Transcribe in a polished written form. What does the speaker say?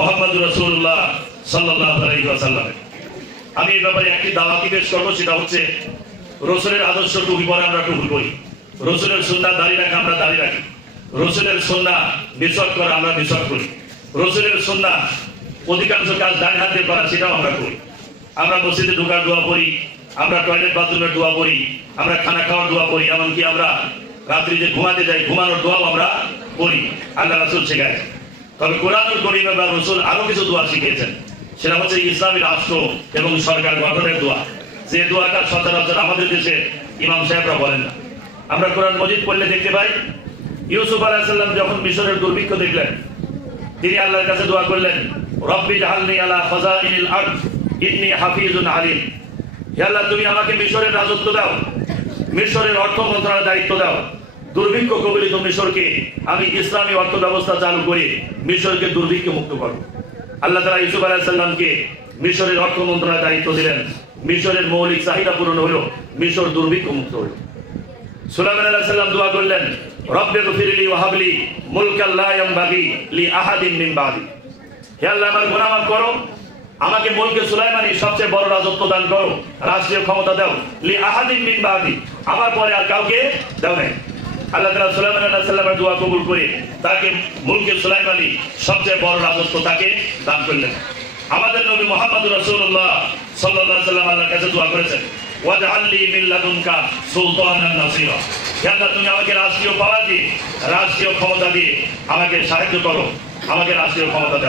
মুহাম্মদুর রাসূলুল্লাহ সাল্লাল্লাহু আলাইহি ওয়াসাল্লাম। আমি এই ব্যাপারে একটি দাওয়াতি পেশ করব, সেটা হচ্ছে রাসূলের আদর্শ টুপি পরে আমরা টুপি পরি, রাসূলের সুন্নাহ দাড়ি রাখা আমরা দাড়ি রাখি, রাসূলের সুন্নাহ মিসওয়াক করা আমরা মিসওয়াক করি, রাসূলের সুন্নাহ অধিকাংশ কাজ ডান হাতে করা সেটাও আমরা করি। আমরা মসজিদে ঢোকার দোয়া পড়ি, আমরা টয়লেট বাথরুমের দোয়া পড়ি, আমরা খানা খাওয়ার দোয়া পড়ি, এমনকি আমরা রাত্রি যে ঘুমাতে যাই ঘুমানোর দোয়াও আমরা পড়ি, আল্লাহ রাসূল শেখায়। তবে কোরআনুল কারীমে বা রাসূল আরো কিছু দোয়া শিখিয়েছেন, সেটা হচ্ছে ইসলামী রাষ্ট্র এবং সরকার গঠনের দোয়া, যে দোয়াটা সচরাচর আমাদের দেশে ইমাম সাহেবরা বলেন না। আমরা কোরআন মজিদ পড়লে দেখতে পাই, ইউসুফ আলাইহিস সালাম যখন মিশরের দুর্ভিক্ষ দেখলেন, তিনি আল্লাহর কাছে দোয়া করলেন, রব্বি জাআলনি আলা খাযাইনিল আরদ ইন্নী হাফিজুন আলিম। হে আল্লাহ, তুমি আমাকে মিশরের রাজত্ব দাও, মিশরের অর্থ মন্ত্রণালয়ের দায়িত্ব দাও, দুর্ভিক্ষ কবলিত মিশরকে আমি ইসলামী অর্থ ব্যবস্থা চালু করে মিশরকে দুর্ভিক্ষ মুক্ত করব। আল্লাহ তাআলা ইউসুফ আলাইহিস সালামকে মিশরের অর্থ মন্ত্রণালয়ের দায়িত্ব দিলেন, মিশরের মৌলিক চাহিদা পূরণ হলো, মিশর দুর্ভিক্ষ মুক্ত হলো। সুলাইমান আলাইহিস সালাম দোয়া করলেন, রব্বিগফিরলি ওয়া হাবলি মুলকান লা ইয়ানবাগি লি আহাদিন মিন বাদি। হে আল্লাহ, আমার গুনাহ মাফ করো, আমাকে মুলকে সুলাইমানি সবচেয়ে বড় রাজত্ব দান করো, রাষ্ট্রীয় ক্ষমতা দাও, লি আহাদিন মিন বাদি, আমার পরে আর কাউকে দাও নাই। আল্লাহ তাআলা সুলাইমান আলাইহিস সালামের দোয়া কবুল করে তাকে মুলকে সুলাইমানি সবচেয়ে বড় রাজত্ব তাকে দান করলেন। আমাদের নবী মুহাম্মদুর রাসূলুল্লাহ সাল্লাল্লাহু আলাইহি ওয়াসাল্লাম আল্লাহর কাছে দোয়া করেছেন, ওয়াজআলনি মিন লাদুনকা সুলতানান নাসিরা। হে আল্লাহ, তুমি আমাকে রাষ্ট্রীয় পাওয়ার দিয়ে, রাষ্ট্রীয় ক্ষমতা দিয়ে আমাকে সাহায্য করো, আমাকে রাষ্ট্রীয় ক্ষমতা দাও।